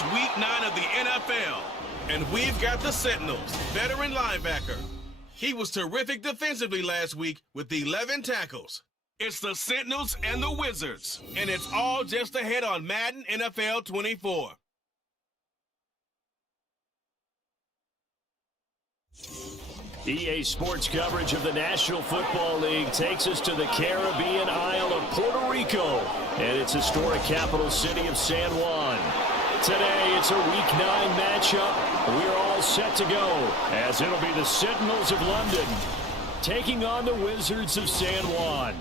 It's week 9 of the NFL, and we've got the Sentinels, veteran linebacker. He was terrific defensively last week with 11 tackles. It's the Sentinels and the Wizards, and it's all just ahead on Madden NFL 24. EA Sports coverage of the National Football League takes us to the Caribbean Isle of Puerto Rico and its historic capital city of San Juan. Today, it's a Week 9 matchup. We're all set to go, as it'll be the Sentinels of London taking on the Wizards of San Juan.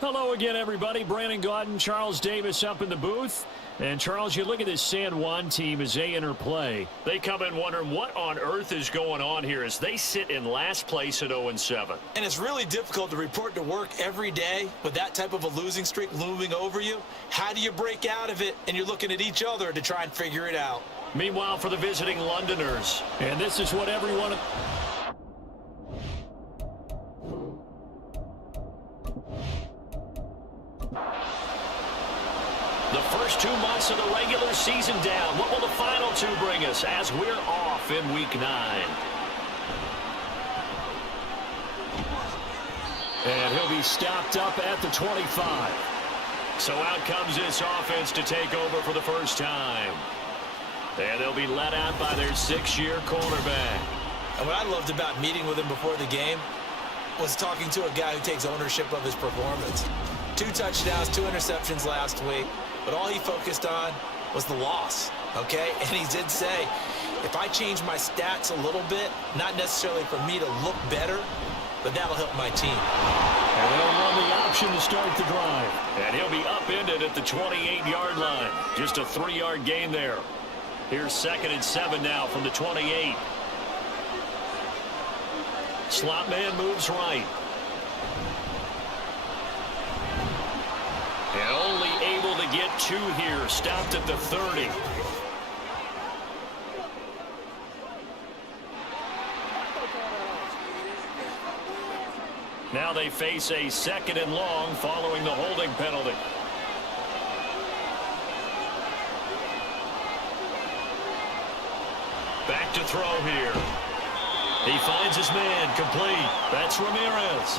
Hello again, everybody. Brandon Gaudin, Charles Davis up in the booth. And, Charles, you look at this San Juan team as they enter play. They come in wondering what on earth is going on here as they sit in last place at 0-7. And it's really difficult to report to work every day with that type of a losing streak looming over you. How do you break out of it? And you're looking at each other to try and figure it out. Meanwhile, for the visiting Londoners. And this is what everyone... The first 2 months of the regular season down. What will the final 2 bring us as we're off in Week 9? And he'll be stopped up at the 25. So out comes this offense to take over for the first time. And they'll be let out by their 6-year cornerback. And what I loved about meeting with him before the game was talking to a guy who takes ownership of his performance. 2 touchdowns, 2 interceptions last week. But all he focused on was the loss, okay? And he did say, if I change my stats a little bit, not necessarily for me to look better, but that'll help my team. And they'll run the option to start the drive. And he'll be upended at the 28-yard line. Just a 3-yard gain there. Here's 2nd and 7 now from the 28. Slot man moves right. And only able to get 2 here. Stopped at the 30. Now they face a 2nd and long following the holding penalty. Back to throw here. He finds his man, complete. That's Ramirez.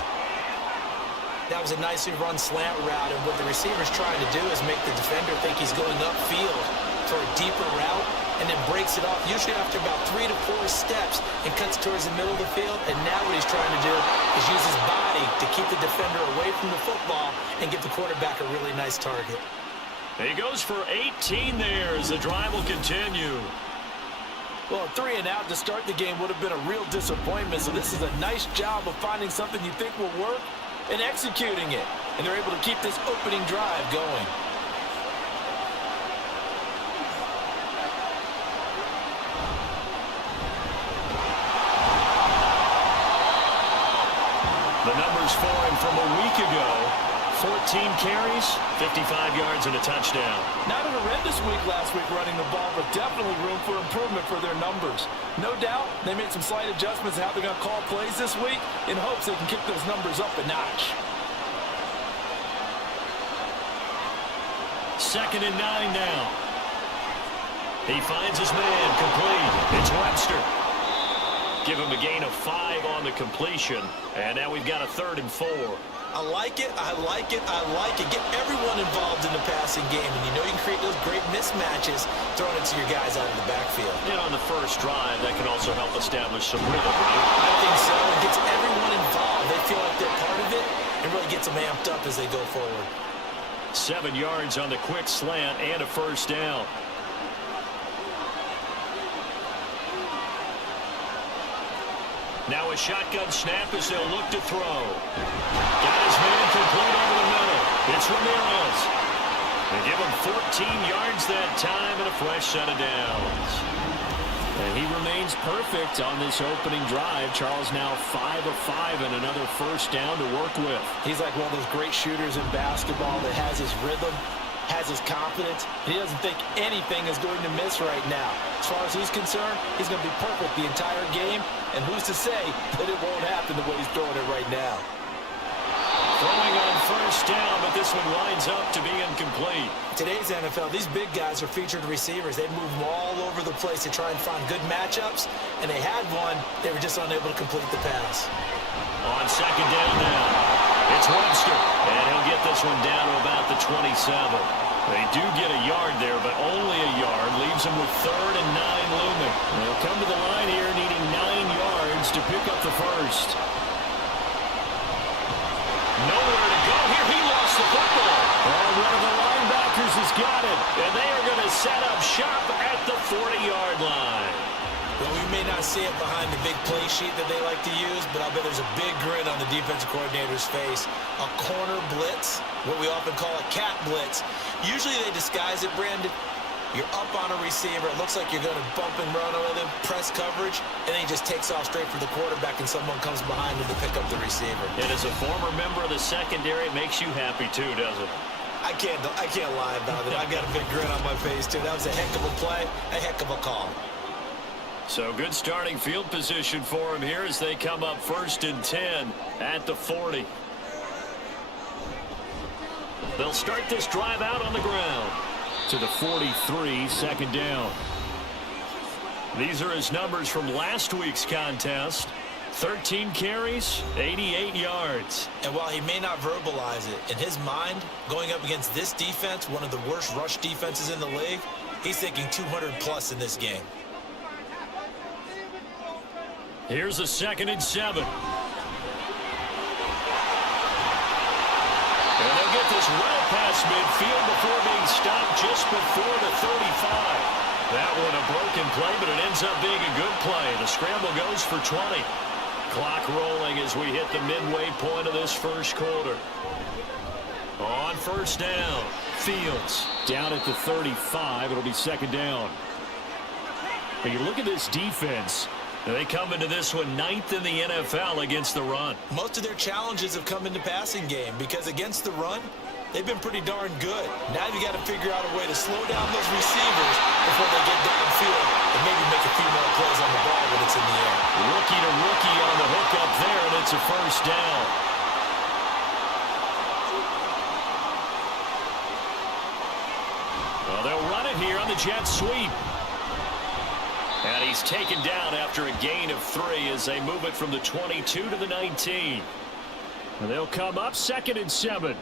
That was a nicely run slant route, and what the receiver's trying to do is make the defender think he's going upfield for a deeper route, and then breaks it off, usually after about 3 to 4 steps, and cuts towards the middle of the field. And now what he's trying to do is use his body to keep the defender away from the football and give the quarterback a really nice target. He goes for 18 there as the drive will continue. Well, a 3 and out to start the game would have been a real disappointment, so this is a nice job of finding something you think will work and executing it. And they're able to keep this opening drive going. The numbers for him from a week ago: 14 carries, 55 yards, and a touchdown. Not an horrendous week last week running the ball, but definitely room for improvement for their numbers. No doubt they made some slight adjustments to how they're going to call plays this week in hopes they can kick those numbers up a notch. 2nd and 9 now. He finds his man, complete. It's Webster. Give him a gain of 5 on the completion. And now we've got a 3rd and 4. I like it, I like it, I like it. Get everyone involved in the passing game, and you know you can create those great mismatches throwing it to your guys out of the backfield. And on the first drive, that can also help establish some rhythm, right? I think so. It gets everyone involved. They feel like they're part of it, and really gets them amped up as they go forward. 7 yards on the quick slant and a first down. Now a shotgun snap as they'll look to throw. Got his man complete over the middle. It's Ramirez. They give him 14 yards that time and a fresh set of downs. And he remains perfect on this opening drive. Charles now 5 of 5 and another first down to work with. He's like one of those great shooters in basketball that has his rhythm, has his confidence, and he doesn't think anything is going to miss right now. As far as he's concerned, he's going to be perfect the entire game, and who's to say that it won't happen the way he's throwing it right now. Throwing on first down, but this one winds up to be incomplete. Today's NFL, these big guys are featured receivers. They move them all over the place to try and find good matchups, and they had one. They were just unable to complete the pass. On second down now, it's Webster, and he'll get this one down to about the 27. They do get a yard there, but only a yard. Leaves them with 3rd and 9 looming. They'll come to the line here needing 9 yards to pick up the first. Nowhere to go here. He lost the football. Oh, one of the linebackers has got it, and they are going to set up shop at the 40-yard line. Well, we may not see it behind the big play sheet that they like to use, but I bet there's a big grin on the defensive coordinator's face. A corner blitz, what we often call a cat blitz. Usually they disguise it, Brandon. You're up on a receiver. It looks like you're going to bump and run with him, press coverage, and then he just takes off straight for the quarterback, and someone comes behind him to pick up the receiver. And as a former member of the secondary, it makes you happy too, doesn't it? I can't lie about it. I've got a big grin on my face, too. That was a heck of a play, a heck of a call. So good starting field position for him here as they come up 1st and 10 at the 40. They'll start this drive out on the ground to the 43, 2nd down. These are his numbers from last week's contest. 13 carries, 88 yards. And while he may not verbalize it, in his mind, going up against this defense, one of the worst rush defenses in the league, he's thinking 200+ in this game. Here's a 2nd and 7. And they'll get this well past midfield before being stopped just before the 35. That one a broken play, but it ends up being a good play. The scramble goes for 20. Clock rolling as we hit the midway point of this first quarter. On first down, Fields down at the 35. It'll be 2nd down. When you look at this defense, they come into this one 9th in the NFL against the run. Most of their challenges have come in the passing game because against the run, they've been pretty darn good. Now you got to figure out a way to slow down those receivers before they get downfield and maybe make a few more plays on the ball when it's in the air. Rookie to rookie on the hook up there, and it's a first down. Well, they'll run it here on the jet sweep. And he's taken down after a gain of 3 as they move it from the 22 to the 19. And they'll come up 2nd and 7.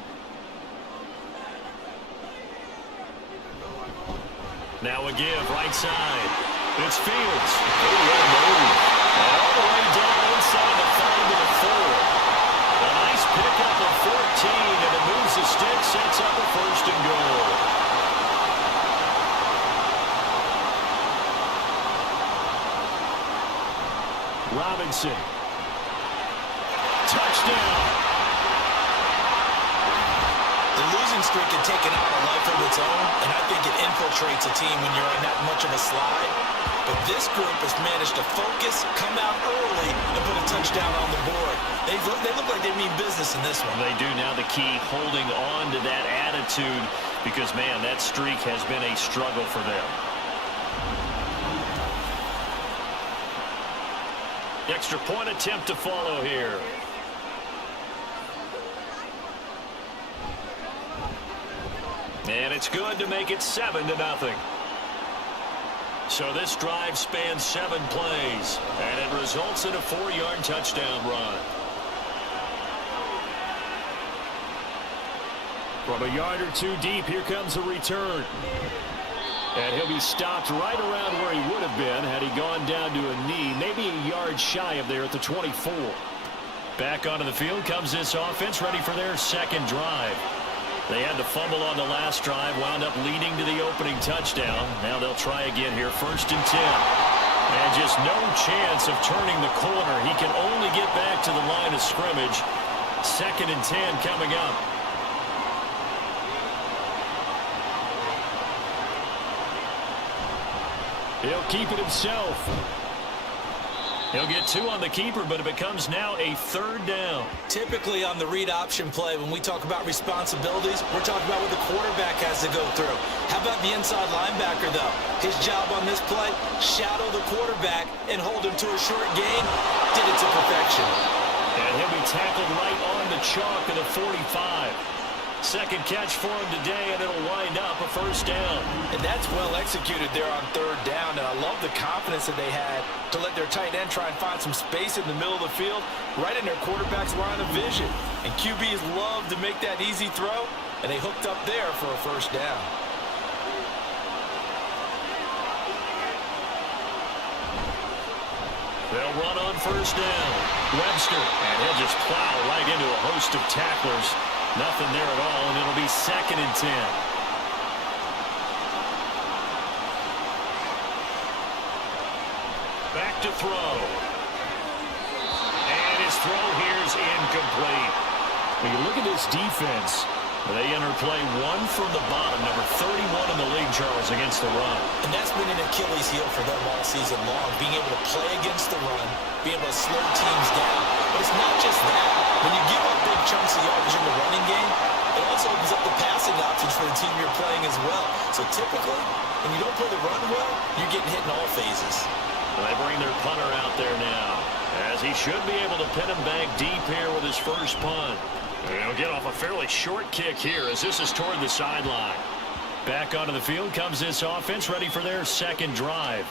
Now a give, right side. It's Fields. And all the way down inside the 5 to the 4. A nice pickup of 14, and it moves the stick, sets up a 1st and goal. Robinson. Touchdown. The losing streak had taken on a life of its own, and I think it infiltrates a team when you're on that much of a slide. But this group has managed to focus, come out early, and put a touchdown on the board. They look like they mean business in this one. They do. Now the key, holding on to that attitude, because, man, that streak has been a struggle for them. Extra point attempt to follow here. And it's good to make it 7-0. So this drive spans 7 plays, and it results in a 4-yard touchdown run. From a yard or 2 deep, here comes a return. And he'll be stopped right around where he would have been had he gone down to a knee, maybe a yard shy of there at the 24. Back onto the field comes this offense, ready for their 2nd drive. They had the fumble on the last drive, wound up leading to the opening touchdown. Now they'll try again here, 1st and 10. And just no chance of turning the corner. He can only get back to the line of scrimmage. 2nd and 10 coming up. He'll keep it himself. He'll get 2 on the keeper, but it becomes now a 3rd down. Typically on the read option play, when we talk about responsibilities, we're talking about what the quarterback has to go through. How about the inside linebacker, though? His job on this play, shadow the quarterback and hold him to a short gain. Did it to perfection. And he'll be tackled right on the chalk of the 45. Second catch for him today, and it'll wind up a first down. And that's well executed there on third down. And I love the confidence that they had to let their tight end try and find some space in the middle of the field, right in their quarterback's line of vision. And QBs love to make that easy throw, and they hooked up there for a first down. They'll run on first down. Webster, and he'll just plow right into a host of tacklers. Nothing there at all, and it'll be 2nd and 10. Back to throw. And his throw here is incomplete. When you look at this defense, they enter play one from the bottom, number 31 in the league, Charles, against the run. And that's been an Achilles heel for them all season long, being able to play against the run, being able to slow teams down. But it's not just that. When you give up big chunks of yardage in the running game, it also opens up the passing options for the team you're playing as well. So typically, when you don't play the run well, you're getting hit in all phases. Well, they bring their punter out there now, as he should be able to pin him back deep here with his first punt. And he'll get off a fairly short kick here as this is toward the sideline. Back onto the field comes this offense, ready for their second drive.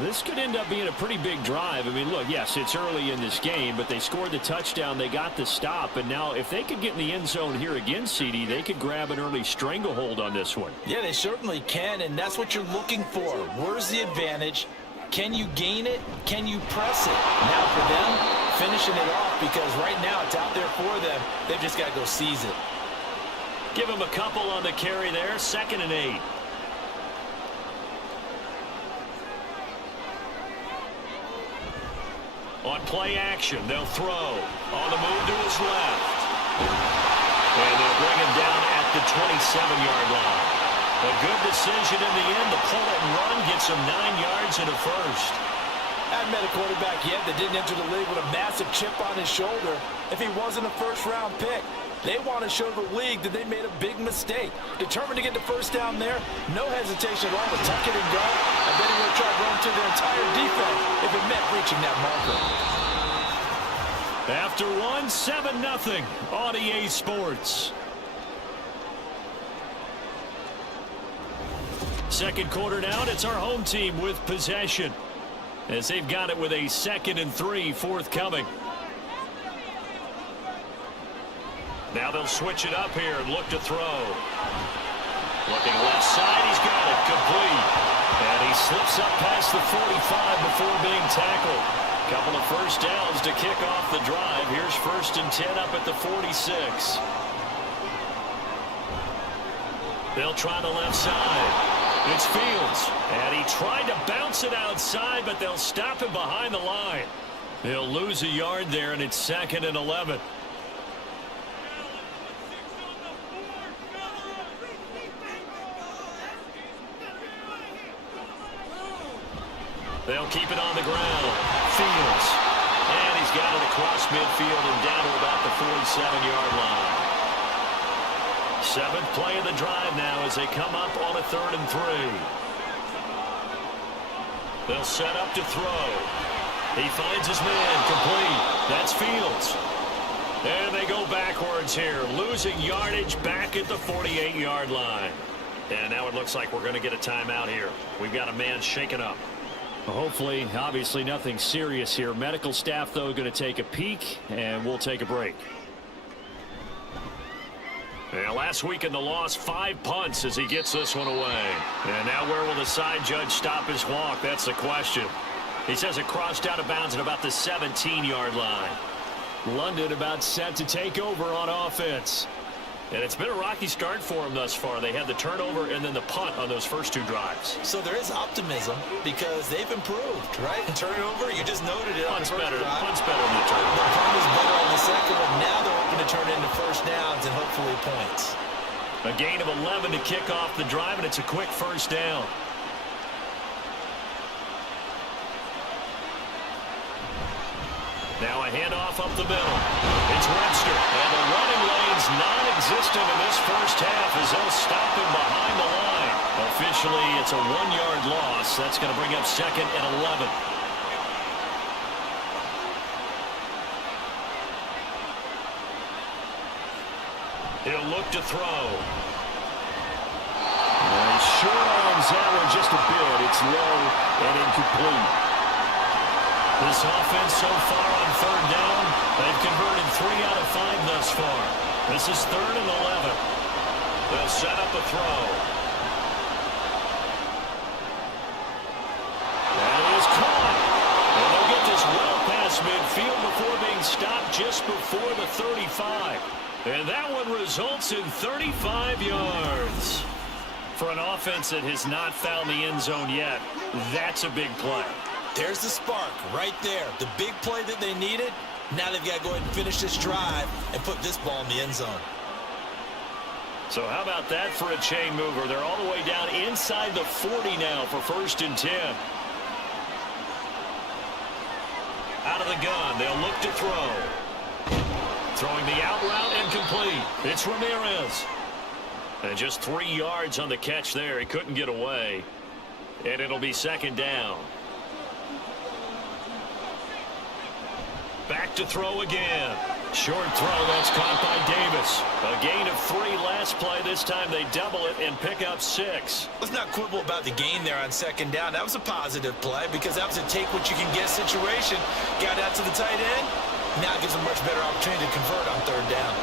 This could end up being a pretty big drive. I mean, look, yes, it's early in this game, but they scored the touchdown, they got the stop, and now if they could get in the end zone here again, CD, they could grab an early stranglehold on this one. Yeah, they certainly can, and that's what you're looking for. Where's the advantage? Can you gain it? Can you press it? Now for them, finishing it off, because right now it's out there for them. They've just got to go seize it. Give him a couple on the carry there, 2nd and 8. On play action, they'll throw. On the move to his left. And they'll bring him down at the 27-yard line. A good decision in the end to pull it and run, gets him 9 yards and a first. I haven't met a quarterback yet that didn't enter the league with a massive chip on his shoulder if he wasn't a first-round pick. They want to show the league that they made a big mistake. Determined to get the first down there, no hesitation at all to tuck it and go. I bet he would have tried running through their entire defense if it meant reaching that marker. After one, 7-0 on EA Sports. Second quarter now, and it's our home team with possession, as they've got it with a 2nd and 3 forthcoming. Now they'll switch it up here and look to throw. Looking left side, he's got it complete. And he slips up past the 45 before being tackled. Couple of first downs to kick off the drive. Here's 1st and 10 up at the 46. They'll try the left side. It's Fields, and he tried to bounce it outside, but they'll stop him behind the line. He'll lose a yard there, and it's 2nd and 11. They'll keep it on the ground. Fields, and he's got it across midfield and down to about the 47-yard line. 7th play of the drive now as they come up on a 3rd and 3. They'll set up to throw. He finds his man complete. That's Fields. And they go backwards here, losing yardage back at the 48-yard line. And now it looks like we're going to get a timeout here. We've got a man shaken up. Hopefully, obviously nothing serious here. Medical staff, though, going to take a peek, and we'll take a break. And last week in the loss, 5 punts as he gets this one away. And now where will the side judge stop his walk? That's the question. He says it crossed out of bounds at about the 17-yard line. London about set to take over on offense. And it's been a rocky start for them thus far. They had the turnover and then the punt on those first 2 drives. So there is optimism because they've improved, right? Turnover, you just noted it on the first drive. Punt's better than the turnover. The punt is better on the second one. Now they're hoping to turn into first downs and hopefully points. A gain of 11 to kick off the drive, and it's a quick first down. Now a handoff up the middle. It's Webster, and the running lane's non-existent in this first half as they'll stop him behind the line. Officially, it's a 1-yard loss. That's going to bring up 2nd and 11. He'll look to throw. He short arms that one just a bit. It's low and incomplete. This offense so far on third down, they've converted 3 out of 5 thus far. This is 3rd and 11. They'll set up a throw. That is caught. And they'll get this well past midfield before being stopped just before the 35. And that one results in 35 yards. For an offense that has not found the end zone yet, that's a big play. There's the spark right there. The big play that they needed. Now they've got to go ahead and finish this drive and put this ball in the end zone. So how about that for a chain mover? They're all the way down inside the 40 now for 1st and 10. Out of the gun, they'll look to throw. Throwing the out route and complete. It's Ramirez. And just 3 yards on the catch there. He couldn't get away. And it'll be 2nd down. Back to throw again. Short throw, that's caught by Davis. A gain of 3 last play. This time they double it and pick up 6. Let's not quibble about the gain there on 2nd down. That was a positive play because that was a take-what-you-can-get situation. Got out to the tight end. Now it gives a much better opportunity to convert on 3rd down.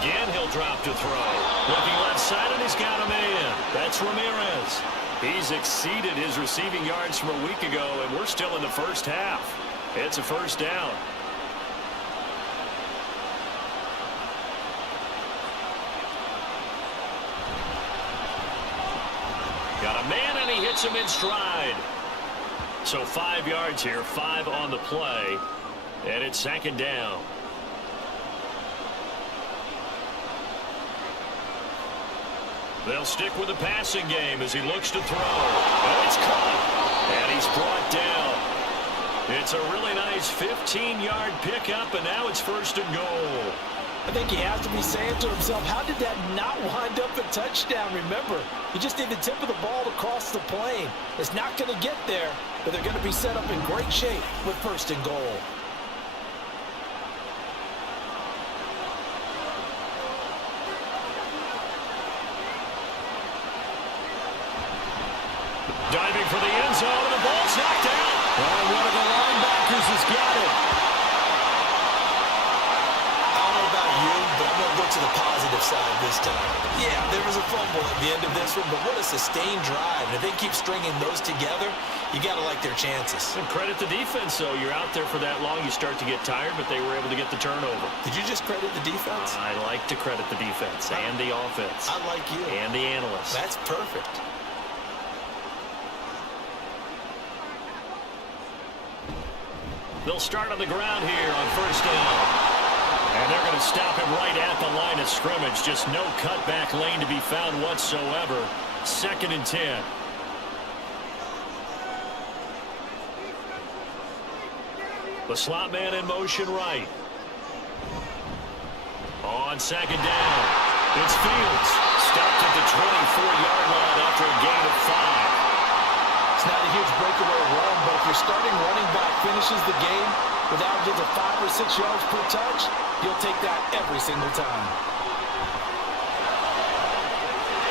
Again, he'll drop to throw. Looking left side, and he's got a man. That's Ramirez. He's exceeded his receiving yards from a week ago, and we're still in the 1st half. It's a 1st down. Got a man, and he hits him in stride. So 5 yards here, 5 on the play, and it's 2nd down. They'll stick with the passing game as he looks to throw. And it's caught, and he's brought down. It's a really nice 15-yard pickup, and now it's 1st and goal. I think he has to be saying to himself, how did that not wind up a touchdown? Remember, you just need the tip of the ball to cross the plane. It's not going to get there, but they're going to be set up in great shape with 1st and goal. Diving for the end zone, and the ball's knocked out. And one of the linebackers has got it. I don't know about you, but I'm going to go to the positive side this time. Yeah, there was a fumble at the end of this one, but what a sustained drive. And if they keep stringing those together, you got to like their chances. And credit the defense, though. You're out there for that long, you start to get tired, but they were able to get the turnover. Did you just credit the defense? I like to credit the defense and the offense. I like you. And the analysts. That's perfect. They'll start on the ground here on 1st down. And they're going to stop him right at the line of scrimmage. Just no cutback lane to be found whatsoever. 2nd and 10. The slot man in motion right. On 2nd down, it's Fields. Stopped at the 24-yard line after a gain of 5. It's not a huge breakaway run, but if your starting running back finishes the game with averages of 5 or 6 yards per touch, you'll take that every single time.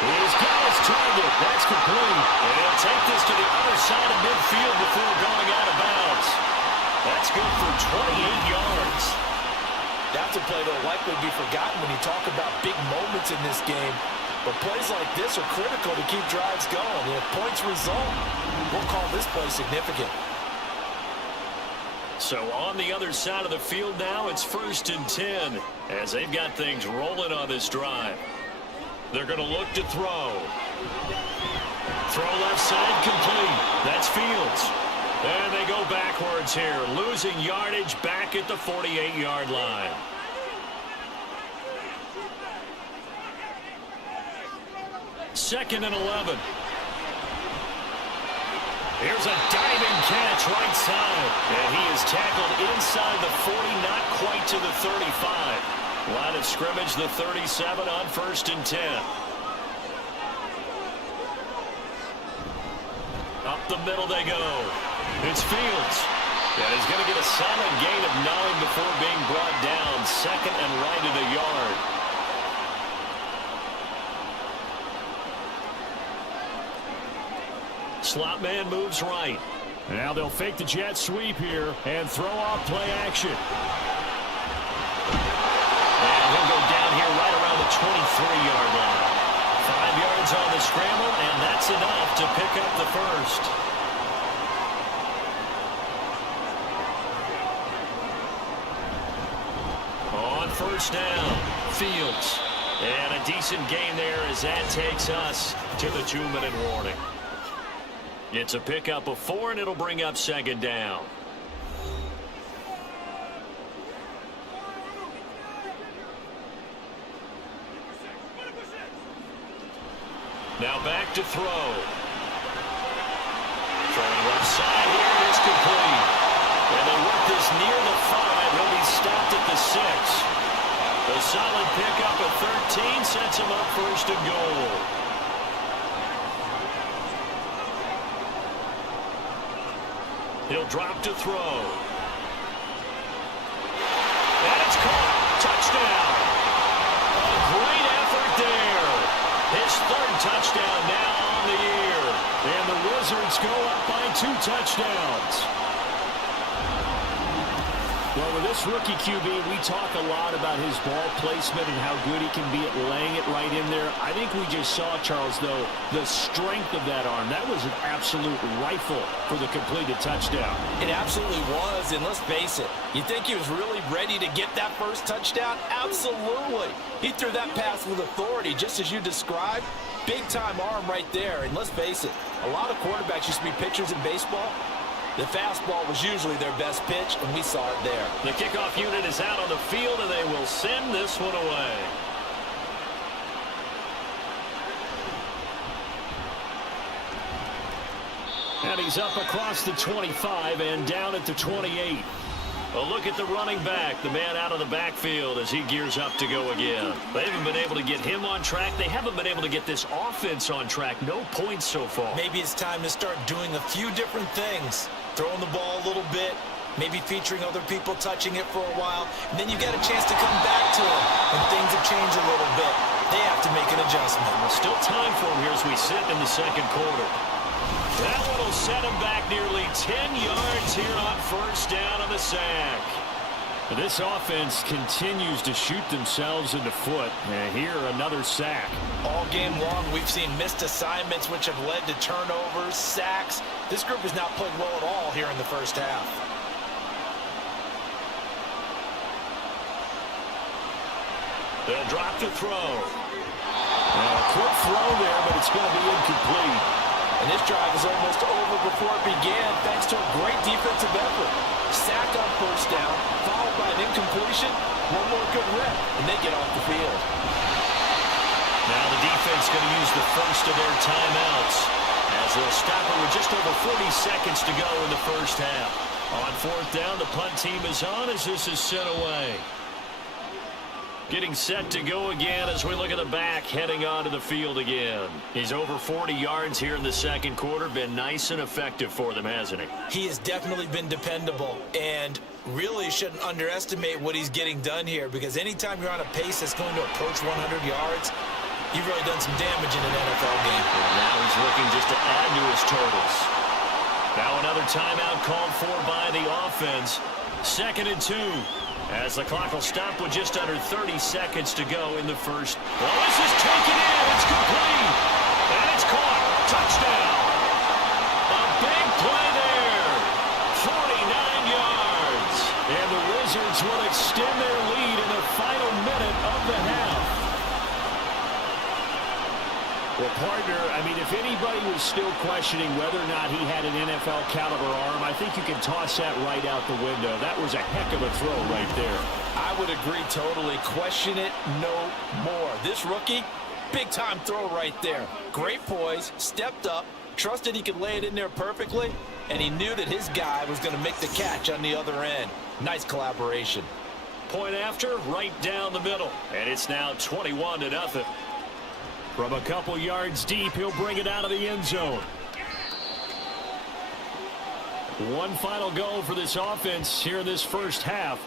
He's got his target. That's complete. And he'll take this to the other side of midfield before going out of bounds. That's good for 28 yards. That's a play that will likely be forgotten when you talk about big moments in this game. But plays like this are critical to keep drives going. And if points result, we'll call this play significant. So on the other side of the field now, it's 1st and 10 as they've got things rolling on this drive. They're going to look to throw. Throw left side complete. That's Fields. And they go backwards here, losing yardage back at the 48-yard line. Second and 11. Here's a diving catch right side. And he is tackled inside the 40, not quite to the 35. Line of scrimmage, the 37 on 1st and 10. Up the middle they go. It's Fields. And he's going to get a a solid gain of 9 before being brought down. Second and right at a yard. Slot man moves right. Now they'll fake the jet sweep here and throw off play action. And he'll go down here right around the 23-yard line. 5 yards on the scramble, and that's enough to pick up the first. On first down, Fields. And a decent gain there as that takes us to the 2-minute warning. It's a pickup of 4, and it'll bring up second down. Now back to throw. Throwing left side here, it's complete. And they work this near the 5. He'll be stopped at the 6. A solid pickup at 13 sets him up first and goal. He'll drop to throw. And it's caught. Touchdown. A great effort there. His 3rd touchdown now on the year. And the Wizards go up by 2 touchdowns. Well, with this rookie QB, we talk a lot about his ball placement and how good he can be at laying it right in there. I think we just saw, Charles, though, the strength of that arm. That was an absolute rifle for the completed touchdown. It absolutely was, and let's face it, you think he was really ready to get that first touchdown? Absolutely. He threw that pass with authority, just as you described. Big-time arm right there, and let's face it, a lot of quarterbacks used to be pitchers in baseball. The fastball was usually their best pitch, and we saw it there. The kickoff unit is out on the field, and they will send this one away. And he's up across the 25 and down at the 28. A look at the running back, the man out of the backfield as he gears up to go again. They haven't been able to get him on track. They haven't been able to get this offense on track. No points so far. Maybe it's time to start doing a few different things. Throwing the ball a little bit, maybe featuring other people touching it for a while, and then you get a chance to come back to it, and things have changed a little bit. They have to make an adjustment. Well, still time for him here as we sit in the second quarter. That one will set him back nearly 10 yards here on first down on the sack. This offense continues to shoot themselves in the foot. And here, another sack. All game long, we've seen missed assignments, which have led to turnovers, sacks. This group has not played well at all here in the first half. They'll drop to throw. A quick throw there, but it's going to be incomplete. And this drive is almost over before it began, thanks to a great defensive effort. Sack on first down, followed by an incompletion. One more good rep, and they get off the field. Now the defense going to use the first of their timeouts as they'll stop it with just over 40 seconds to go in the first half. On fourth down, the punt team is on as this is sent away. Getting set to go again as we look at the back, heading onto the field again. He's over 40 yards here in the second quarter. Been nice and effective for them, hasn't he? He has definitely been dependable, and really shouldn't underestimate what he's getting done here, because anytime you're on a pace that's going to approach 100 yards, you've really done some damage in an NFL game. And now he's looking just to add to his totals. Now another timeout called for by the offense. 2nd and 2. As the clock will stop with just under 30 seconds to go in the first. Well, this is taken in. It's complete. And it's caught. Touchdown. A big play there. 49 yards. And the Wizards will extend their lead in the final minute of the half. Well, partner, I mean, if anybody was still questioning whether or not he had an NFL caliber arm, I think you can toss that right out the window. That was a heck of a throw right there. I would agree totally. Question it no more. This rookie, big-time throw right there. Great poise, stepped up, trusted he could lay it in there perfectly, and he knew that his guy was going to make the catch on the other end. Nice collaboration. Point after, right down the middle. And it's now 21-0. From a couple yards deep, he'll bring it out of the end zone. One final go for this offense here in this first half.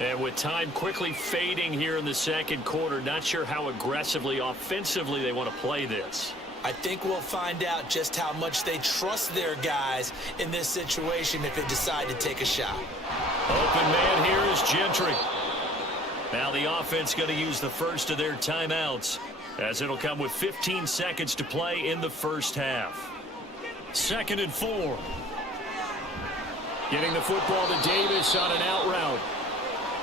And with time quickly fading here in the second quarter, not sure how aggressively, offensively they want to play this. I think we'll find out just how much they trust their guys in this situation if they decide to take a shot. Open man here is Gentry. Now the offense going to use the first of their timeouts, as it'll come with 15 seconds to play in the first half. 2nd and 4. Getting the football to Davis on an out route.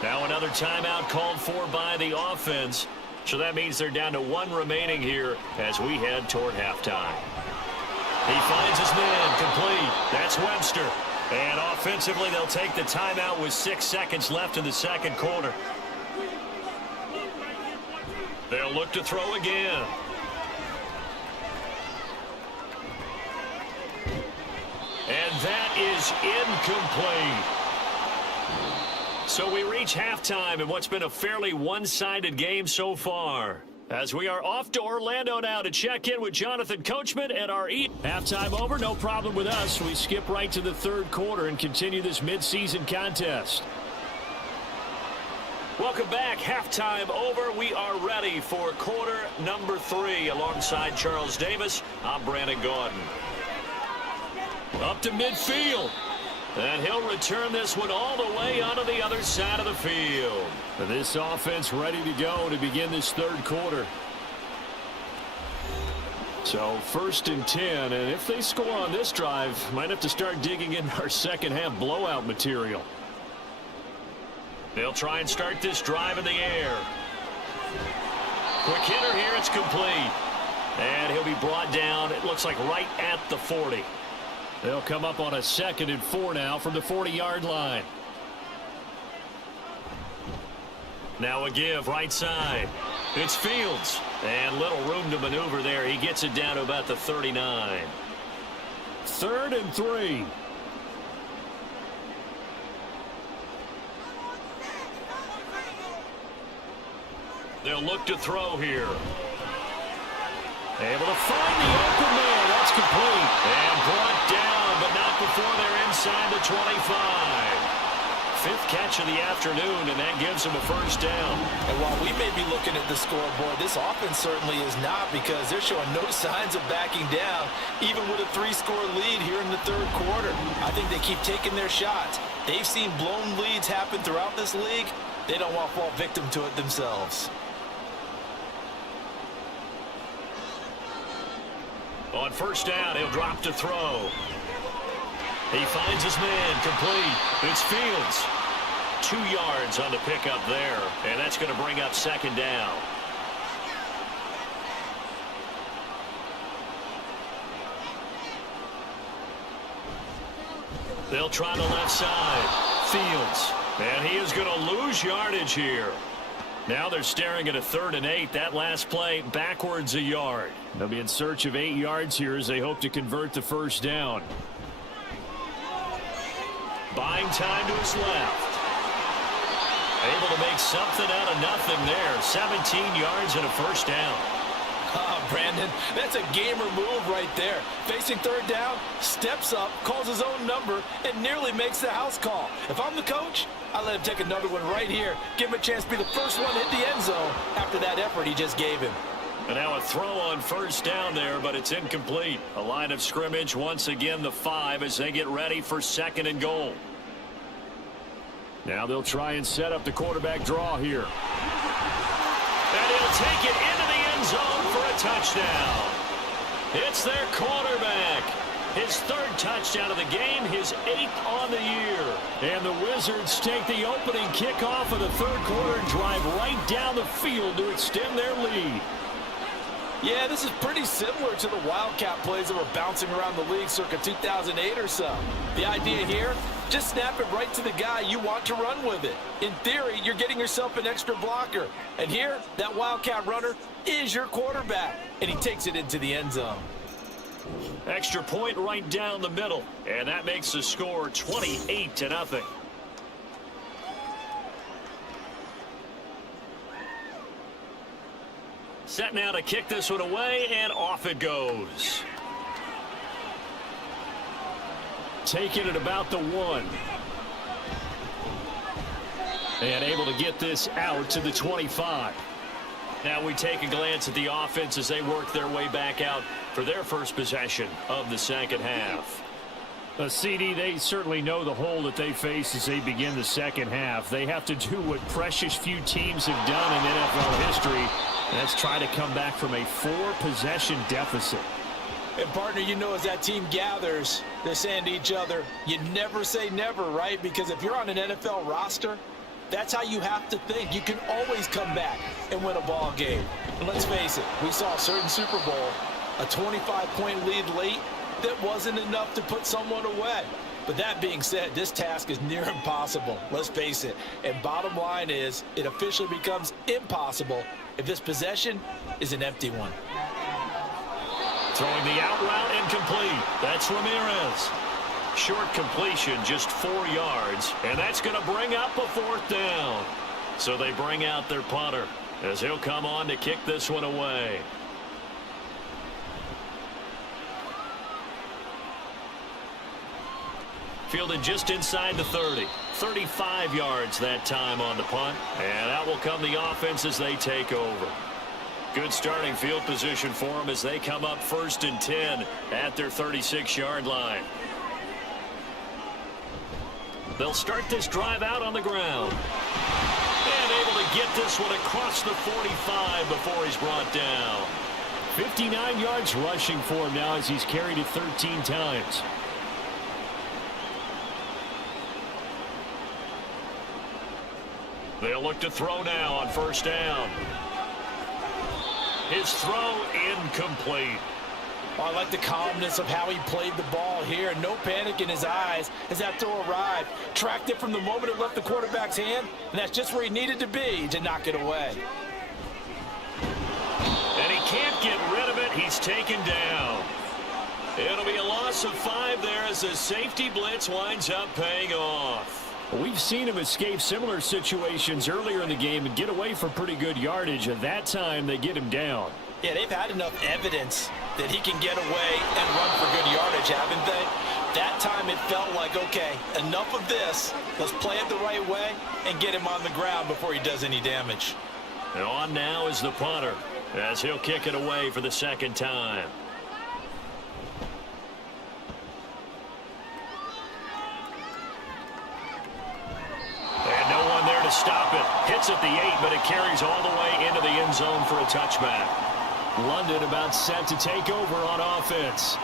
Now another timeout called for by the offense. So that means they're down to 1 remaining here as we head toward halftime. He finds his man complete. That's Webster. And offensively, they'll take the timeout with 6 seconds left in the second quarter. They'll look to throw again. And that is incomplete. So we reach halftime in what's been a fairly one-sided game so far, as we are off to Orlando now to check in with Jonathan Coachman at our Halftime over, no problem with us. We skip right to the third quarter and continue this midseason contest. Welcome back. Halftime over. We are ready for quarter number 3. Alongside Charles Davis, I'm Brandon Gaudin. Up to midfield. And he'll return this one all the way onto the other side of the field. This offense ready to go to begin this third quarter. So 1st and 10, and if they score on this drive, might have to start digging in our second half blowout material. They'll try and start this drive in the air. Quick hitter here, it's complete. And he'll be brought down, it looks like right at the 40. They'll come up on a 2nd and 4 now from the 40-yard line. Now a give right side. It's Fields. And little room to maneuver there. He gets it down to about the 39. 3rd and 3. They'll look to throw here. Able to find the open man. That's complete. And brought down, but not before they're inside the 25. 5th catch of the afternoon, and that gives them a first down. And while we may be looking at the scoreboard, this offense certainly is not, because they're showing no signs of backing down, even with a 3-score lead here in the third quarter. I think they keep taking their shots. They've seen blown leads happen throughout this league. They don't want to fall victim to it themselves. On first down, he'll drop to throw. He finds his man complete. It's Fields. 2 yards on the pickup there, and that's going to bring up 2nd down. They'll try the left side. Fields. And he is going to lose yardage here. Now they're staring at a 3rd and 8. That last play backwards a yard. They'll be in search of 8 yards here as they hope to convert the first down. Buying time to his left. Able to make something out of nothing there. 17 yards and a first down. Brandon, that's a gamer move right there. Facing 3rd down, steps up, calls his own number, and nearly makes the house call. If I'm the coach, I let him take another one right here. Give him a chance to be the first one to hit the end zone after that effort he just gave him. And now a throw on first down there, but it's incomplete. A line of scrimmage, once again the 5 as they get ready for 2nd and goal. Now they'll try and set up the quarterback draw here. And he'll take it into the end zone for a touchdown. It's their quarterback. His 3rd touchdown of the game, his 8th on the year. And the Wizards take the opening kickoff of the third quarter and drive right down the field to extend their lead. Yeah, this is pretty similar to the Wildcat plays that were bouncing around the league circa 2008 or so. The idea here, just snap it right to the guy you want to run with it. In theory, you're getting yourself an extra blocker. And here, that Wildcat runner is your quarterback. And he takes it into the end zone. Extra point right down the middle. And that makes the score 28-0. Set now to kick this one away, and off it goes. taken at about the 1. And able to get this out to the 25. Now we take a glance at the offense as they work their way back out for their first possession of the second half. CD, they certainly know the hole that they face as they begin the second half. They have to do what precious few teams have done in NFL history. That's try to come back from a 4-possession deficit. And, partner, you know, as that team gathers, they're saying to each other, you never say never, right? Because if you're on an NFL roster, that's how you have to think. You can always come back and win a ball game. And let's face it, we saw a certain Super Bowl, a 25-point lead late, that wasn't enough to put someone away. But that being said, this task is near impossible. Let's face it. And bottom line is, it officially becomes impossible if this possession is an empty one. Throwing the out route incomplete. That's Ramirez. Short completion, just 4 yards. And that's going to bring up a 4th down. So they bring out their punter as he'll come on to kick this one away. Fielded just inside the 30. 35 yards that time on the punt. And out will come the offense as they take over. Good starting field position for them as they come up 1st and 10 at their 36-yard line. They'll start this drive out on the ground. And able to get this one across the 45 before he's brought down. 59 yards rushing for him now as he's carried it 13 times. They'll look to throw now on 1st down. His throw incomplete. Oh, I like the calmness of how he played the ball here. No panic in his eyes as that throw arrived. Tracked it from the moment it left the quarterback's hand, and that's just where he needed to be to knock it away. And he can't get rid of it. He's taken down. It'll be a loss of 5 there as the safety blitz winds up paying off. We've seen him escape similar situations earlier in the game and get away for pretty good yardage. At that time, they get him down. Yeah, they've had enough evidence that he can get away and run for good yardage, haven't they? That time it felt like, okay, enough of this. Let's play it the right way and get him on the ground before he does any damage. And on now is the punter as he'll kick it away for the 2nd time. And no one there to stop it. Hits at the 8, but it carries all the way into the end zone for a touchback. London about set to take over on offense.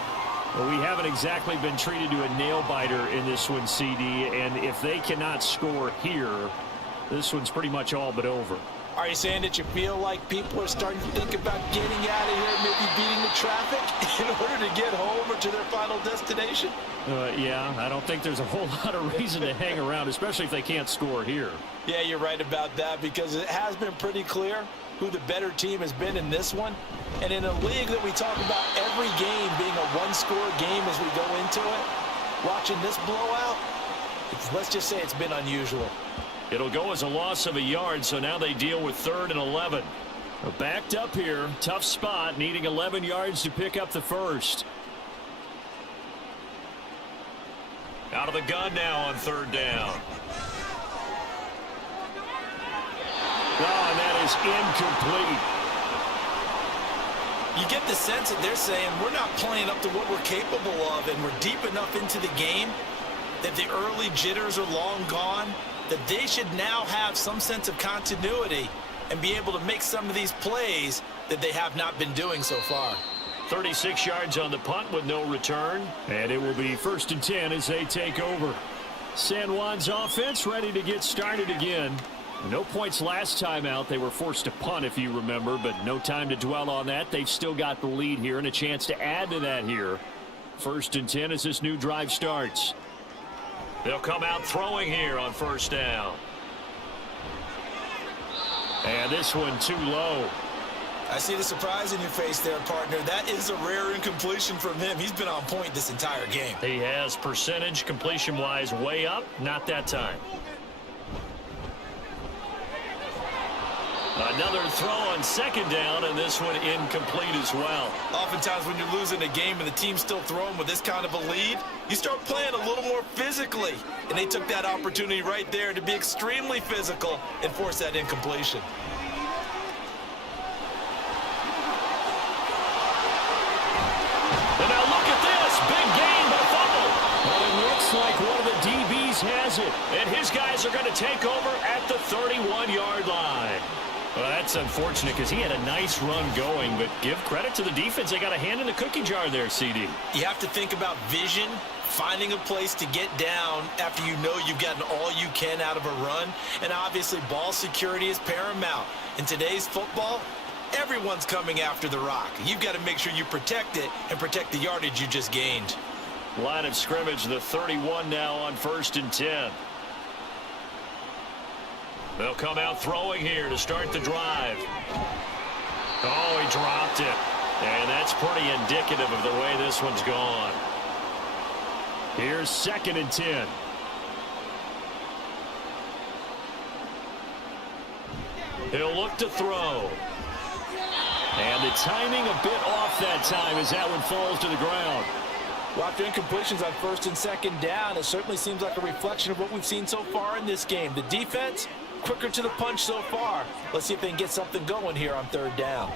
Well, we haven't exactly been treated to a nail-biter in this one, CD, and if they cannot score here, this one's pretty much all but over. Are you saying that you feel like people are starting to think about getting out of here, maybe beating the traffic in order to get home or to their final destination? Yeah, I don't think there's a whole lot of reason to hang around, especially if they can't score here. Yeah, you're right about that because it has been pretty clear who the better team has been in this one. And in a league that we talk about every game being a one-score game as we go into it, watching this blowout, let's just say it's been unusual. It'll go as a loss of a yard, so now they deal with 3rd and 11. They're backed up here, tough spot, needing 11 yards to pick up the 1st. Out of the gun now on 3rd down. Oh, and that is incomplete. You get the sense that they're saying we're not playing up to what we're capable of, and we're deep enough into the game that the early jitters are long gone, that they should now have some sense of continuity and be able to make some of these plays that they have not been doing so far. 36 yards on the punt with no return. And it will be 1st and 10 as they take over. San Juan's offense ready to get started again. No points last time out. They were forced to punt, if you remember, but no time to dwell on that. They've still got the lead here and a chance to add to that here. 1st and 10 as this new drive starts. They'll come out throwing here on 1st down. And this one too low. I see the surprise in your face there, partner. That is a rare incompletion from him. He's been on point this entire game. He has percentage completion-wise way up. Not that time. Another throw on second down, and this one incomplete as well. Oftentimes when you're losing a game and the team's still throwing with this kind of a lead, you start playing a little more physically. And they took that opportunity right there to be extremely physical and force that incompletion. And now look at this. Big gain by fumble. Well, it looks like one of the DBs has it. And his guys are going to take over at the 31-yard line. Well, that's unfortunate because he had a nice run going, but give credit to the defense. They got a hand in the cookie jar there, CD. You have to think about vision, finding a place to get down after you know you've gotten all you can out of a run. And obviously, ball security is paramount. In today's football, everyone's coming after the rock. You've got to make sure you protect it and protect the yardage you just gained. Line of scrimmage, the 31 now on 1st and 10. They'll come out throwing here to start the drive. Oh, he dropped it. And that's pretty indicative of the way this one's gone. Here's 2nd and 10. He'll look to throw. And the timing a bit off that time as that one falls to the ground. Well, after incompletions on 1st and 2nd down, it certainly seems like a reflection of what we've seen so far in this game. The defense, quicker to the punch so far. Let's see if they can get something going here on 3rd down.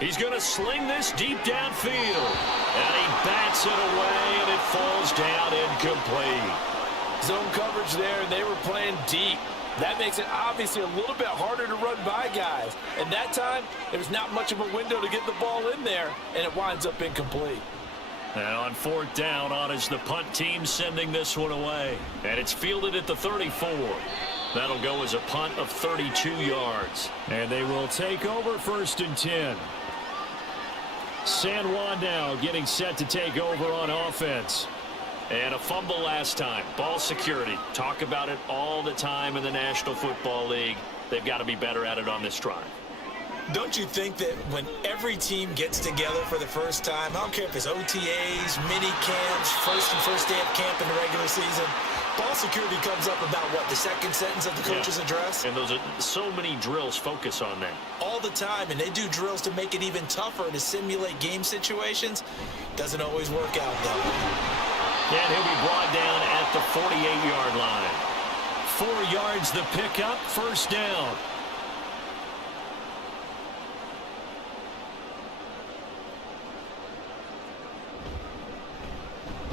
He's going to sling this deep downfield. And he bats it away, and it falls down incomplete. Zone coverage there, and they were playing deep. That makes it obviously a little bit harder to run by guys. And that time, there was not much of a window to get the ball in there, and it winds up incomplete. And on 4th down, on is the punt team sending this one away. And it's fielded at the 34. That'll go as a punt of 32 yards. And they will take over 1st and 10. San Juan now getting set to take over on offense. And a fumble last time. Ball security. Talk about it all the time in the National Football League. They've got to be better at it on this drive. Don't you think that when every team gets together for the first time, I don't care if it's OTAs, mini camps, first day of camp in the regular season, ball security comes up about what, the second sentence of the coach's address? And those are so many drills focus on that. All the time, and they do drills to make it even tougher to simulate game situations. Doesn't always work out, though. And he'll be brought down at the 48-yard line. 4 yards the pickup, 1st down.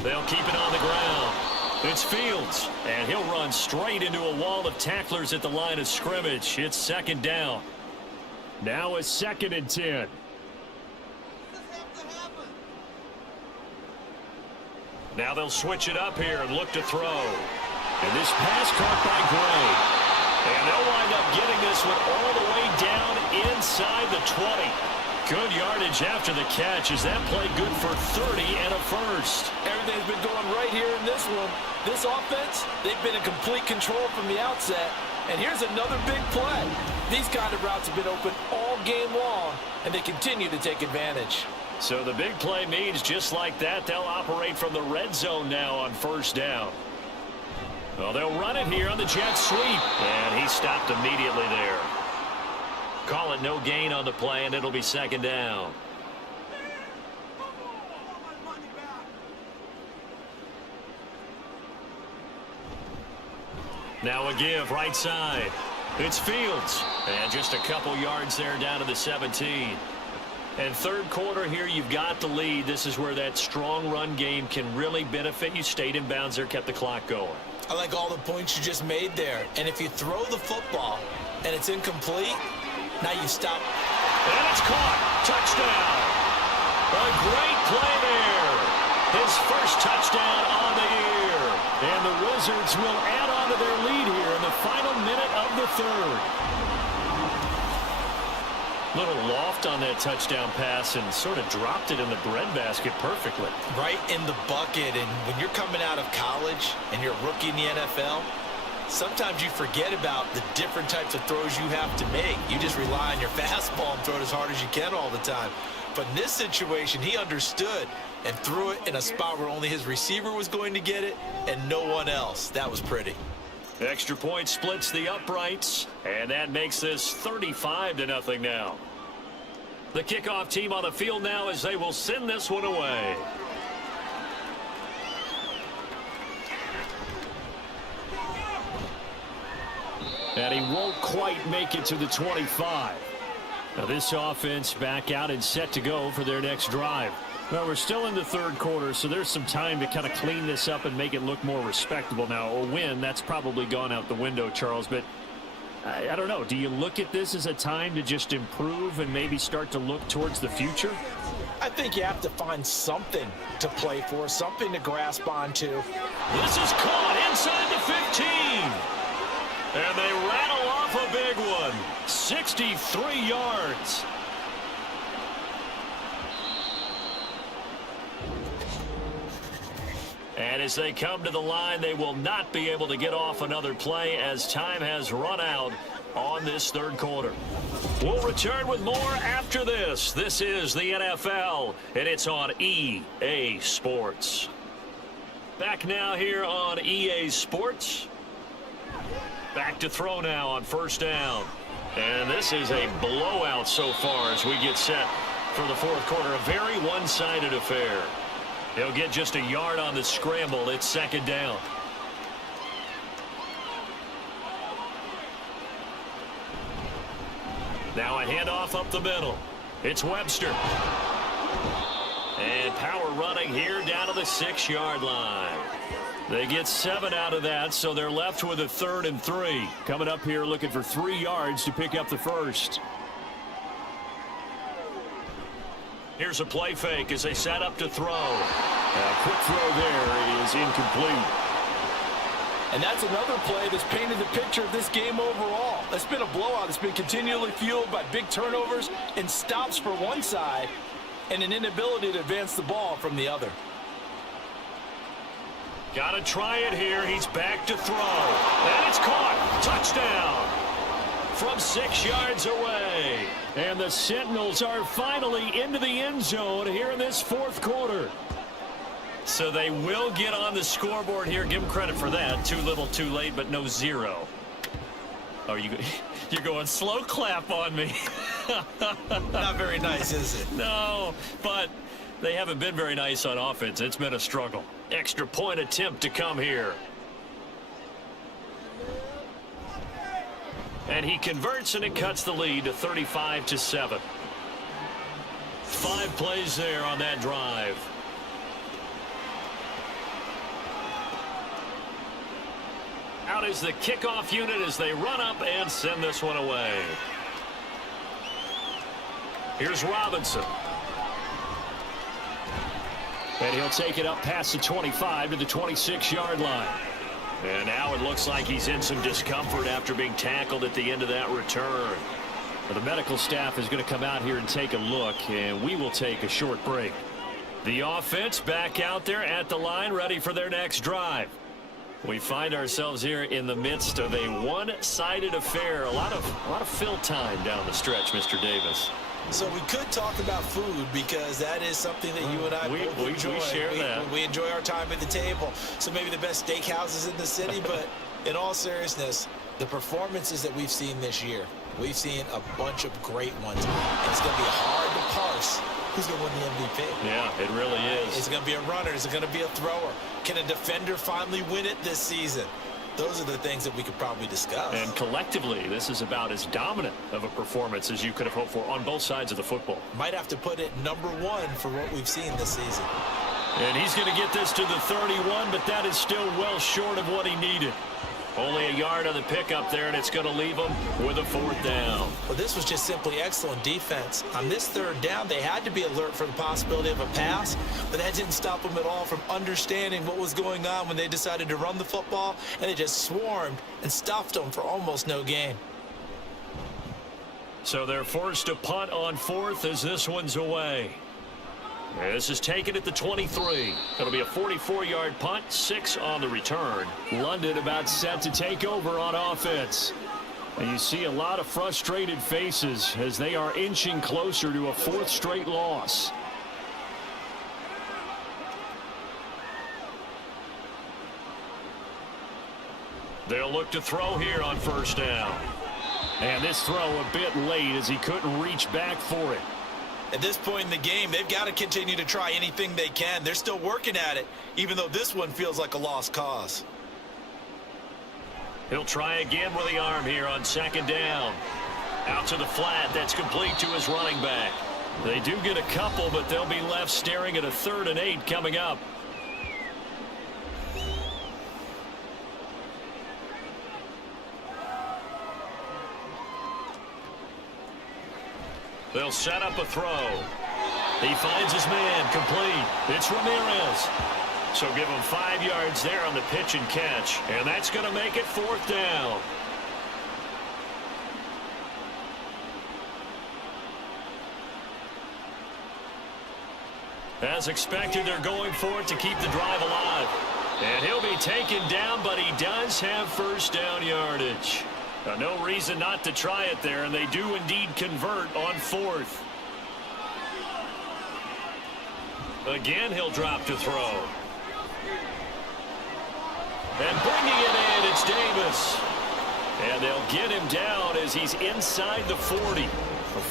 They'll keep it on the ground. It's Fields, and he'll run straight into a wall of tacklers at the line of scrimmage. It's 2nd down. Now it's 2nd and 10. Now they'll switch it up here and look to throw. And this pass caught by Gray. And they'll wind up getting this one all the way down inside the 20. Good yardage after the catch. Is that play good for 30 and a first? Everything's been going right here in this one. This offense, they've been in complete control from the outset. And here's another big play. These kind of routes have been open all game long, and they continue to take advantage. So the big play means just like that, they'll operate from the red zone now on 1st down. Well, they'll run it here on the jet sweep. And he stopped immediately there. Call it no gain on the play, and it'll be 2nd down. Now a give right side. It's Fields. And just a couple yards there down to the 17. And 3rd quarter here, you've got the lead. This is where that strong run game can really benefit you. Stayed in bounds there, kept the clock going. I like all the points you just made there. And if you throw the football and it's incomplete, now you stop. And it's caught. Touchdown. A great play there. His first touchdown on the year. And the Wizards will add on to their lead here in the final minute of the 3rd. Little loft on that touchdown pass and sort of dropped it in the breadbasket perfectly. Right in the bucket. And when you're coming out of college and you're a rookie in the NFL, sometimes you forget about the different types of throws you have to make. You just rely on your fastball and throw it as hard as you can all the time. But in this situation, he understood and threw it in a spot where only his receiver was going to get it and no one else. That was pretty. Extra point splits the uprights, and that makes this 35-0 now. The kickoff team on the field now as they will send this one away. And he won't quite make it to the 25. Now this offense back out and set to go for their next drive. Well, we're still in the third quarter, so there's some time to kind of clean this up and make it look more respectable. Now, a win, that's probably gone out the window, Charles, but I don't know. Do you look at this as a time to just improve and maybe start to look towards the future? I think you have to find something to play for, something to grasp onto. This is caught inside the 15. And they rattle off a big one. 63 yards. And as they come to the line, they will not be able to get off another play as time has run out on this third quarter. We'll return with more after this. This is the NFL, and it's on EA Sports. Back now here on EA Sports. Back to throw now on first down. And this is a blowout so far as we get set for the fourth quarter. A very one-sided affair. He'll get just a yard on the scramble. It's second down. Now a handoff up the middle. It's Webster. And power running here down to the 6-yard line. They get 7 out of that, so they're left with a 3rd and 3. Coming up here looking for 3 yards to pick up the first. Here's a play fake as they set up to throw. A quick throw there is incomplete. And that's another play that's painted the picture of this game overall. It's been a blowout. It's been continually fueled by big turnovers and stops for one side and an inability to advance the ball from the other. Got to try it here. He's back to throw. And it's caught. Touchdown from 6 yards away. And the Sentinels are finally into the end zone here in this fourth quarter. So they will get on the scoreboard here. Give them credit for that. Too little, too late, but no 0. Oh, you're going slow clap on me. Not very nice, is it? No, but they haven't been very nice on offense. It's been a struggle. Extra point attempt to come here. And he converts, and it cuts the lead to 35-7. 5 plays there on that drive. Out is the kickoff unit as they run up and send this one away. Here's Robinson. And he'll take it up past the 25 to the 26-yard line. And now it looks like he's in some discomfort after being tackled at the end of that return. Well, the medical staff is going to come out here and take a look, and we will take a short break. The offense back out there at the line, ready for their next drive. We find ourselves here in the midst of a one-sided affair. A lot of fill time down the stretch, Mr. Davis. So we could talk about food because that is something that you and I both enjoy. We share that. We enjoy our time at the table. So maybe the best steakhouses in the city, but in all seriousness, the performances that we've seen this year, we've seen a bunch of great ones. And it's going to be hard to parse who's going to win the MVP. Yeah, it really is. Is it going to be a runner? Is it going to be a thrower? Can a defender finally win it this season? Those are the things that we could probably discuss. And collectively, this is about as dominant of a performance as you could have hoped for on both sides of the football. Might have to put it #1 for what we've seen this season. And he's going to get this to the 31, but that is still well short of what he needed. Only a yard on the pickup there, and it's going to leave him with a 4th down. Well, this was just simply excellent defense. On this 3rd down, they had to be alert for the possibility of a pass, but that didn't stop them at all from understanding what was going on when they decided to run the football, and they just swarmed and stuffed them for almost no gain. So they're forced to punt on 4th as this one's away. This is taken at the 23. It'll be a 44-yard punt, 6 on the return. London about set to take over on offense. And you see a lot of frustrated faces as they are inching closer to a 4th straight loss. They'll look to throw here on first down. And this throw a bit late as he couldn't reach back for it. At this point in the game, they've got to continue to try anything they can. They're still working at it, even though this one feels like a lost cause. He'll try again with the arm here on second down. Out to the flat. That's complete to his running back. They do get a couple, but they'll be left staring at a 3rd and 8 coming up. They'll set up a throw. He finds his man, complete. It's Ramirez. So give him 5 yards there on the pitch and catch. And that's going to make it 4th down. As expected, they're going for it to keep the drive alive. And he'll be taken down, but he does have first down yardage. No reason not to try it there, and they do indeed convert on 4th. Again, he'll drop to throw. And bringing it in, it's Davis. And they'll get him down as he's inside the 40.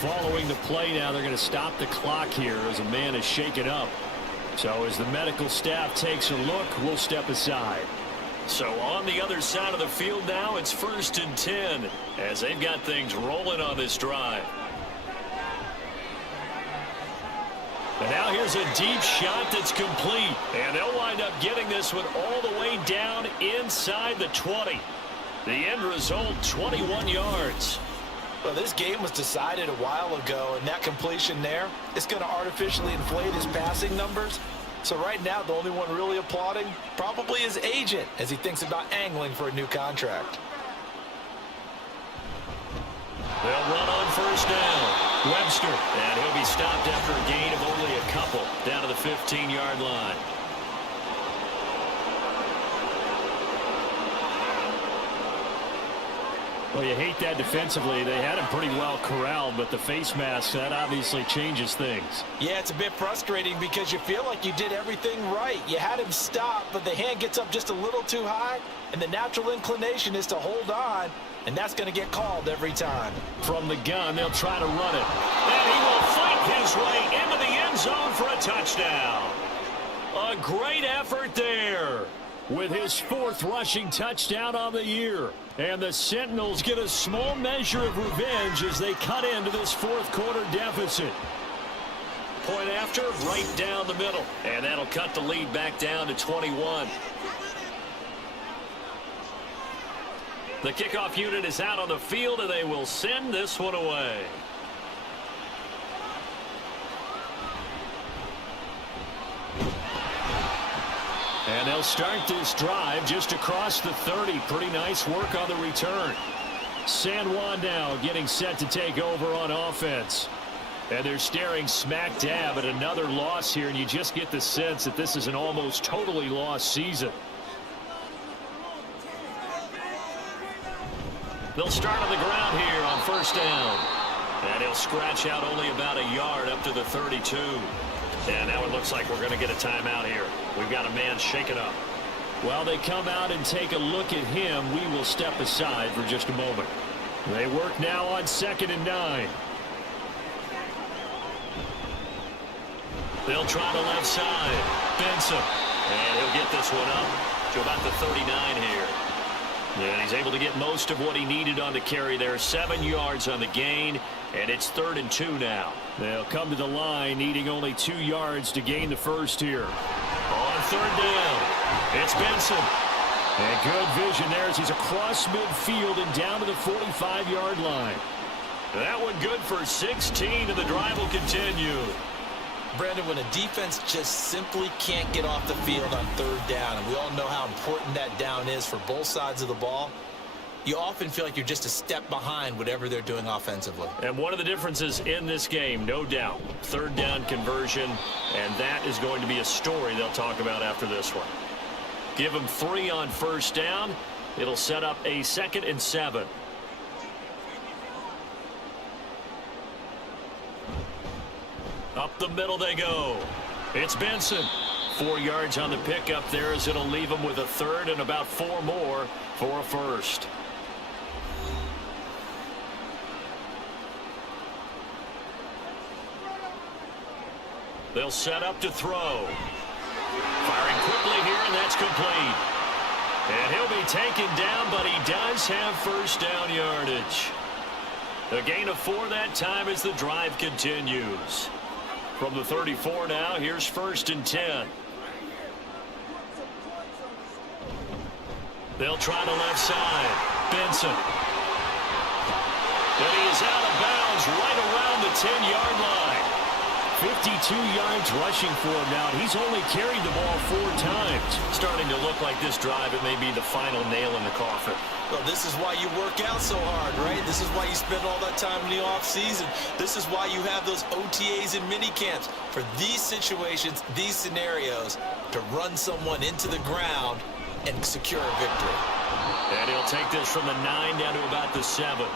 Following the play now, they're going to stop the clock here as a man is shaken up. So as the medical staff takes a look, we'll step aside. So on the other side of the field now, it's 1st and 10 as they've got things rolling on this drive. And now here's a deep shot that's complete. And they'll wind up getting this one all the way down inside the 20. The end result, 21 yards. Well, this game was decided a while ago, and that completion there, it's going to artificially inflate his passing numbers. So right now, the only one really applauding probably his agent as he thinks about angling for a new contract. They'll run on first down. Webster, and he'll be stopped after a gain of only a couple down to the 15-yard line. Well, you hate that defensively. They had him pretty well corralled, but the face mask, that obviously changes things. Yeah, it's a bit frustrating because you feel like you did everything right. You had him stop, but the hand gets up just a little too high, and the natural inclination is to hold on, and that's going to get called every time. From the gun, they'll try to run it. And he will fight his way into the end zone for a touchdown. A great effort there. With his 4th rushing touchdown on the year. And the Sentinels get a small measure of revenge as they cut into this 4th quarter deficit. Point after, right down the middle. And that'll cut the lead back down to 21. The kickoff unit is out on the field, and they will send this one away. And they'll start this drive just across the 30. Pretty nice work on the return. San Juan now getting set to take over on offense. And they're staring smack dab at another loss here, and you just get the sense that this is an almost totally lost season. They'll start on the ground here on first down. And he'll scratch out only about a yard up to the 32. And now it looks like we're going to get a timeout here. We've got a man shaken up. While they come out and take a look at him, we will step aside for just a moment. They work now on 2nd and 9. They'll try the left side. Benson. And he'll get this one up to about the 39 here. And he's able to get most of what he needed on the carry there. 7 yards on the gain. And it's 3rd and 2 now. They'll come to the line needing only 2 yards to gain the first here. On 3rd down, it's Benson. And good vision there as he's across midfield and down to the 45-yard line. That one good for 16, and the drive will continue. Brandon, when a defense just simply can't get off the field on 3rd down, and we all know how important that down is for both sides of the ball, you often feel like you're just a step behind whatever they're doing offensively. And one of the differences in this game, no doubt, 3rd down conversion, and that is going to be a story they'll talk about after this one. Give them 3 on first down. It'll set up a 2nd and 7. Up the middle they go. It's Benson. 4 yards on the pickup there, as it'll leave them with a third and about 4 more for a first. They'll set up to throw. Firing quickly here, and that's complete. And he'll be taken down, but he does have first down yardage. A gain of 4 that time as the drive continues. From the 34 now, here's 1st and 10. They'll try the left side. Benson. And he is out of bounds right around the 10-yard line. 52 yards rushing for him now. He's only carried the ball 4 times. Starting to look like this drive, it may be the final nail in the coffin. Well, this is why you work out so hard, right? This is why you spend all that time in the offseason. This is why you have those OTAs and mini camps. For these situations, these scenarios, to run someone into the ground and secure a victory. And he'll take this from the 9 down to about the 7.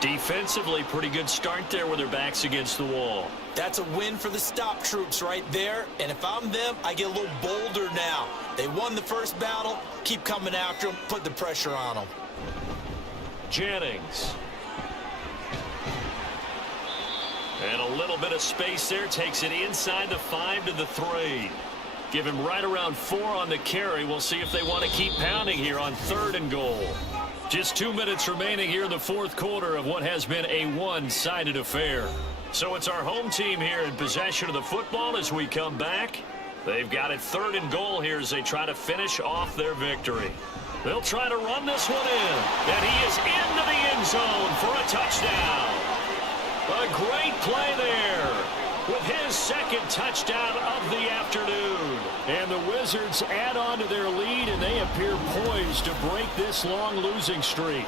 Defensively, pretty good start there with their backs against the wall. That's a win for the stop troops right there. And if I'm them, I get a little bolder now. They won the first battle. Keep coming after them. Put the pressure on them. Jennings. And a little bit of space there. Takes it inside the 5 to the 3. Give him right around 4 on the carry. We'll see if they want to keep pounding here on 3rd and goal. Just 2 minutes remaining here in the 4th quarter of what has been a one-sided affair. So it's our home team here in possession of the football as we come back. They've got it 3rd and goal here as they try to finish off their victory. They'll try to run this one in. And he is into the end zone for a touchdown. A great play there with his 2nd touchdown of the afternoon. And the Wizards add on to their lead, and they appear poised to break this long losing streak.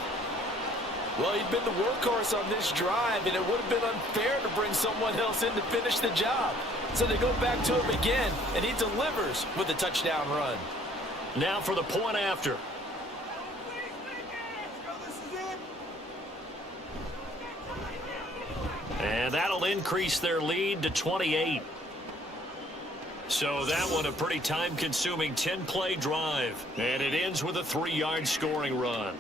Well, he'd been the workhorse on this drive, and it would have been unfair to bring someone else in to finish the job. So they go back to him again, and he delivers with a touchdown run. Now for the point after. And that'll increase their lead to 28. So that one a pretty time-consuming 10-play drive. And it ends with a 3-yard scoring run.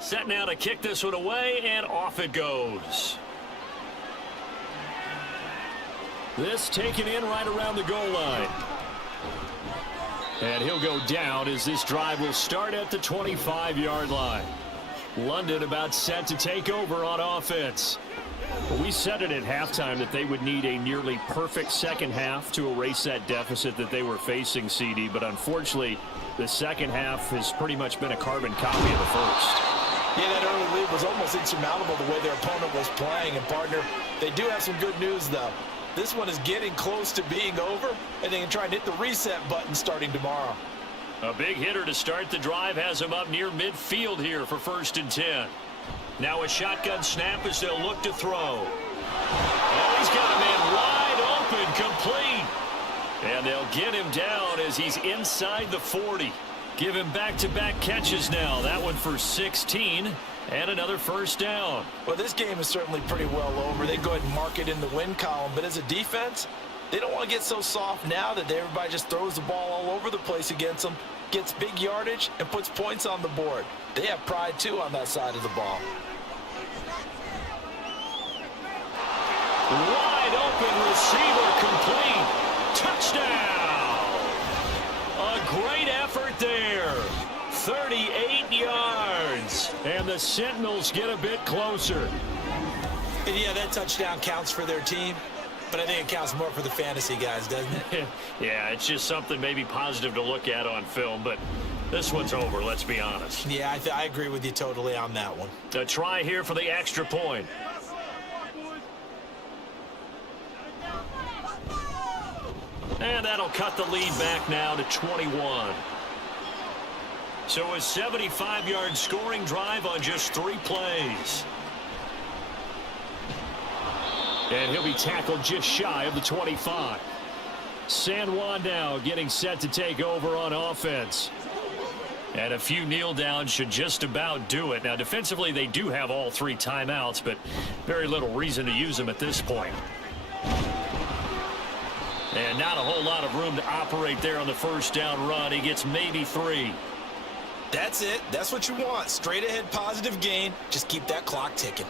Set now to kick this one away, and off it goes. This taken in right around the goal line. And he'll go down as this drive will start at the 25-yard line. London about set to take over on offense. We said it at halftime that they would need a nearly perfect second half to erase that deficit that they were facing, CD. But unfortunately, the second half has pretty much been a carbon copy of the first. Yeah, that early lead was almost insurmountable the way their opponent was playing. And, partner, they do have some good news, though. This one is getting close to being over, and they can try and hit the reset button starting tomorrow. A big hitter to start the drive has him up near midfield here for 1st and 10. Now a shotgun snap as they'll look to throw. Oh, he's got a man wide open, complete. And they'll get him down as he's inside the 40. Give him back-to-back catches now. That one for 16 and another first down. Well, this game is certainly pretty well over. They go ahead and mark it in the win column. But as a defense, they don't want to get so soft now that everybody just throws the ball all over the place against them, gets big yardage, and puts points on the board. They have pride, too, on that side of the ball. Wide open receiver, complete. Touchdown. A great effort there. 38 yards. And the Sentinels get a bit closer. And yeah, that touchdown counts for their team. But I think it counts more for the fantasy guys, doesn't it? Yeah, it's just something maybe positive to look at on film, but this one's over, let's be honest. Yeah, I agree with you totally on that one. A try here for the extra point. And that'll cut the lead back now to 21. So a 75-yard scoring drive on just 3 plays. And he'll be tackled just shy of the 25. San Juan now getting set to take over on offense. And a few kneel downs should just about do it. Now, defensively, they do have all 3 timeouts, but very little reason to use them at this point. And not a whole lot of room to operate there on the first down run. He gets maybe 3. That's it. That's what you want. Straight ahead positive gain. Just keep that clock ticking.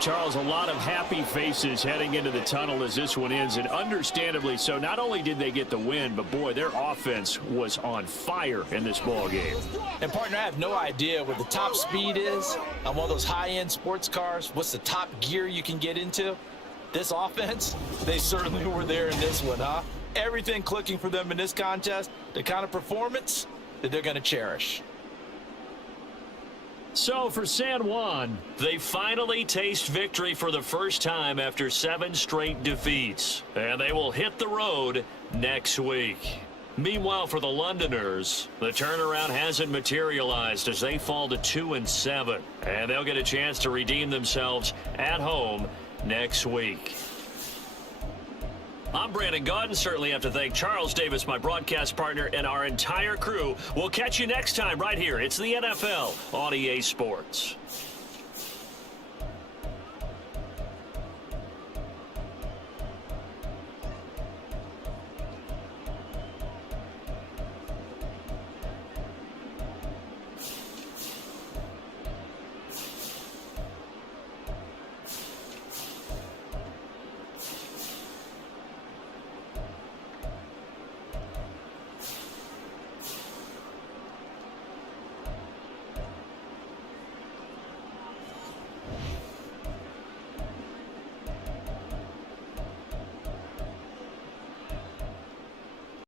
Charles, a lot of happy faces heading into the tunnel as this one ends, and understandably so. Not only did they get the win, but boy, their offense was on fire in this ball game. And partner, I have no idea what the top speed is on one of those high-end sports cars. What's the top gear you can get into? This offense, they certainly were there in this one, huh? Everything clicking for them in this contest, the kind of performance that they're going to cherish. So for San Juan, they finally taste victory for the first time after 7 straight defeats. And they will hit the road next week. Meanwhile, for the Londoners, the turnaround hasn't materialized as they fall to 2-7. And they'll get a chance to redeem themselves at home next week. I'm Brandon Gaudin. Certainly have to thank Charles Davis, my broadcast partner, and our entire crew. We'll catch you next time right here. It's the NFL on EA Sports.